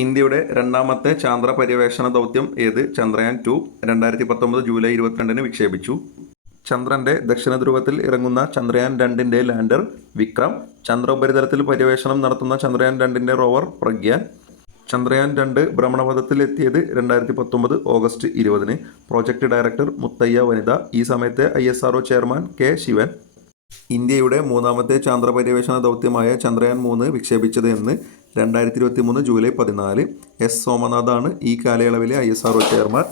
ഇന്ത്യയുടെ രണ്ടാമത്തെ ചാന്ദ്ര പര്യവേഷണ ദൗത്യം ഏത്? ചന്ദ്രയാൻ ടു രണ്ടായിരത്തി പത്തൊമ്പത് ജൂലൈ ഇരുപത്തിരണ്ടിന് വിക്ഷേപിച്ചു. ചന്ദ്രന്റെ ദക്ഷിണ ധ്രുവത്തിൽ ഇറങ്ങുന്ന ചന്ദ്രയാൻ രണ്ടിന്റെ ലാൻഡർ വിക്രം ചന്ദ്രോപരിതലത്തിൽ പര്യവേഷണം നടത്തുന്ന ചന്ദ്രയാൻ രണ്ടിന്റെ റോവർ പ്രഗ്യാൻ. ചന്ദ്രയാൻ രണ്ട് ഭ്രമണപഥത്തിൽ എത്തിയത് രണ്ടായിരത്തി പത്തൊമ്പത് ഓഗസ്റ്റ് ഇരുപതിന്. പ്രോജക്ട് ഡയറക്ടർ മുത്തയ്യ വനിത ഈ സമയത്തെ ഐ ചെയർമാൻ കെ ശിവൻ. ഇന്ത്യയുടെ മൂന്നാമത്തെ ചാന്ദ്ര പര്യവേഷണ ദൗത്യമായ ചന്ദ്രയാൻ മൂന്ന് വിക്ഷേപിച്ചത് എന്ന് രണ്ടായിരത്തി ഇരുപത്തി മൂന്ന് ജൂലൈ പതിനാല് എസ് സോമനാഥാണ് ഈ കാലയളവിലെ I S R O chairman.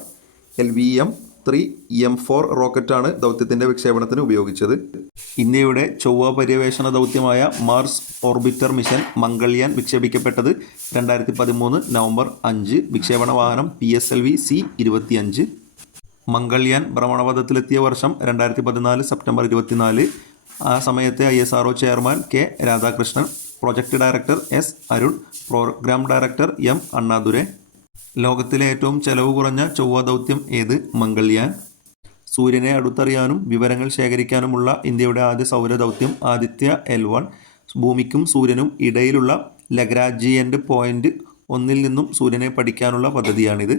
L V M three M four റോക്കറ്റാണ് ദൗത്യത്തിന്റെ വിക്ഷേപണത്തിന് ഉപയോഗിച്ചത്. ഇന്ത്യയുടെ ചൊവ്വ പര്യവേഷണ ദൗത്യമായ മാർസ് ഓർബിറ്റർ മിഷൻ മംഗൾയാൻ വിക്ഷേപിക്കപ്പെട്ടത് രണ്ടായിരത്തി പതിമൂന്ന് നവംബർ അഞ്ച് വിക്ഷേപണ വാഹനം P S L V C ഇരുപത്തിയഞ്ച്. മംഗൾയാൻ ഭ്രമണപഥത്തിലെത്തിയ വർഷം രണ്ടായിരത്തി പതിനാല് സെപ്റ്റംബർ ഇരുപത്തിനാല് ആ സമയത്തെ I S R chairman K Radhakrishnan project director S Arun programme director M Annadurai. ലോകത്തിലെ ഏറ്റവും ചെലവ് കുറഞ്ഞ ചൊവ്വ ദൗത്യം ഏത്? മംഗൾയാൻ. സൂര്യനെ അടുത്തറിയാനും വിവരങ്ങൾ ശേഖരിക്കാനുമുള്ള ഇന്ത്യയുടെ ആദ്യ സൗര ദൗത്യം ആദിത്യ എൽ വൺ. ഭൂമിക്കും സൂര്യനും ഇടയിലുള്ള ലഗ്രാജിയന്റ് പോയിന്റ് ഒന്നിൽ നിന്നും സൂര്യനെ പഠിക്കാനുള്ള പദ്ധതിയാണിത്.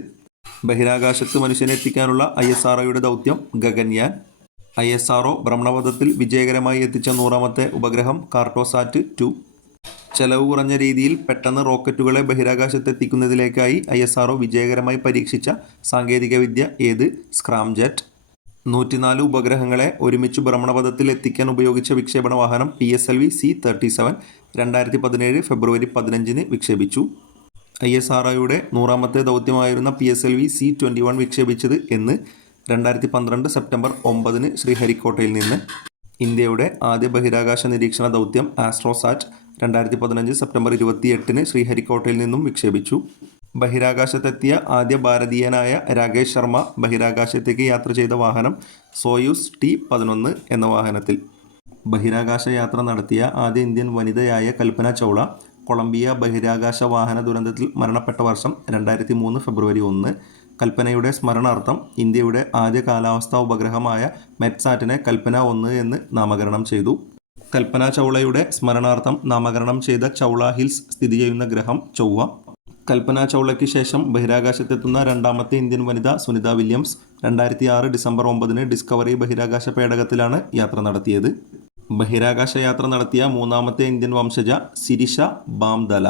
ബഹിരാകാശത്ത് മനുഷ്യനെ എത്തിക്കാനുള്ള ഐ എസ് ആർ ദൗത്യം ഗഗൻയാൻ. ഐ എസ് ആർ ഭ്രമണപഥത്തിൽ വിജയകരമായി എത്തിച്ച നൂറാമത്തെ ഉപഗ്രഹം കാർട്ടോസാറ്റ് ടു. ചെലവ് കുറഞ്ഞ രീതിയിൽ പെട്ടെന്ന് റോക്കറ്റുകളെ ബഹിരാകാശത്തെത്തിക്കുന്നതിലേക്കായി ഐ എസ് ആർ വിജയകരമായി പരീക്ഷിച്ച സാങ്കേതികവിദ്യ ഏത്? സ്ക്രാംജെറ്റ്. നൂറ്റിനാല് ഉപഗ്രഹങ്ങളെ ഒരുമിച്ച് ഭ്രമണപഥത്തിൽ എത്തിക്കാൻ ഉപയോഗിച്ച വിക്ഷേപണ വാഹനം P S L V C thirty seven രണ്ടായിരത്തി പതിനേഴ് ഫെബ്രുവരി പതിനഞ്ചിന് വിക്ഷേപിച്ചു. ഐ എസ് ആർ ഒയുടെ നൂറാമത്തെ ദൗത്യമായിരുന്ന P S L V C twenty one വിക്ഷേപിച്ചത് എന്ന് രണ്ടായിരത്തി പന്ത്രണ്ട് സെപ്റ്റംബർ ഒമ്പതിന് ശ്രീഹരിക്കോട്ടയിൽ നിന്ന് ഇന്ത്യയുടെ ആദ്യ ബഹിരാകാശ നിരീക്ഷണ ദൗത്യം ആസ്ട്രോസാറ്റ് രണ്ടായിരത്തി പതിനഞ്ച് സെപ്റ്റംബർ ഇരുപത്തിയെട്ടിന് ശ്രീഹരിക്കോട്ടയിൽ നിന്നും വിക്ഷേപിച്ചു. ബഹിരാകാശത്തെത്തിയ ആദ്യ ഭാരതീയനായ രാകേഷ് ശർമ്മ ബഹിരാകാശത്തേക്ക് യാത്ര ചെയ്ത വാഹനം സോയൂസ് ടി പതിനൊന്ന് എന്ന വാഹനത്തിൽ. ബഹിരാകാശ യാത്ര നടത്തിയ ആദ്യ ഇന്ത്യൻ വനിതയായ കൽപ്പന ചൗള കൊളംബിയ ബഹിരാകാശ വാഹന ദുരന്തത്തിൽ മരണപ്പെട്ട വർഷം രണ്ടായിരത്തി മൂന്ന് ഫെബ്രുവരി ഒന്ന് കൽപ്പനയുടെ സ്മരണാർത്ഥം ഇന്ത്യയുടെ ആദ്യ കാലാവസ്ഥാ ഉപഗ്രഹമായ മെറ്റ്സാറ്റിനെ കൽപ്പന ഒന്ന് എന്ന് നാമകരണം ചെയ്തു. കൽപ്പന ചൗളയുടെ സ്മരണാർത്ഥം നാമകരണം ചെയ്ത ചൗള ഹിൽസ് സ്ഥിതി ചെയ്യുന്ന ഗ്രഹം ചൊവ്വ. കൽപ്പന ചൗളയ്ക്ക് ശേഷം ബഹിരാകാശത്തെത്തുന്ന രണ്ടാമത്തെ ഇന്ത്യൻ വനിത സുനിത വില്യംസ് രണ്ടായിരത്തി ആറ് ഡിസംബർ ഒമ്പതിന് ഡിസ്കവറി ബഹിരാകാശ പേടകത്തിലാണ് യാത്ര നടത്തിയത്. ബഹിരാകാശ യാത്ര നടത്തിയ മൂന്നാമത്തെ ഇന്ത്യൻ വംശജ സിരിഷ ബാംദല.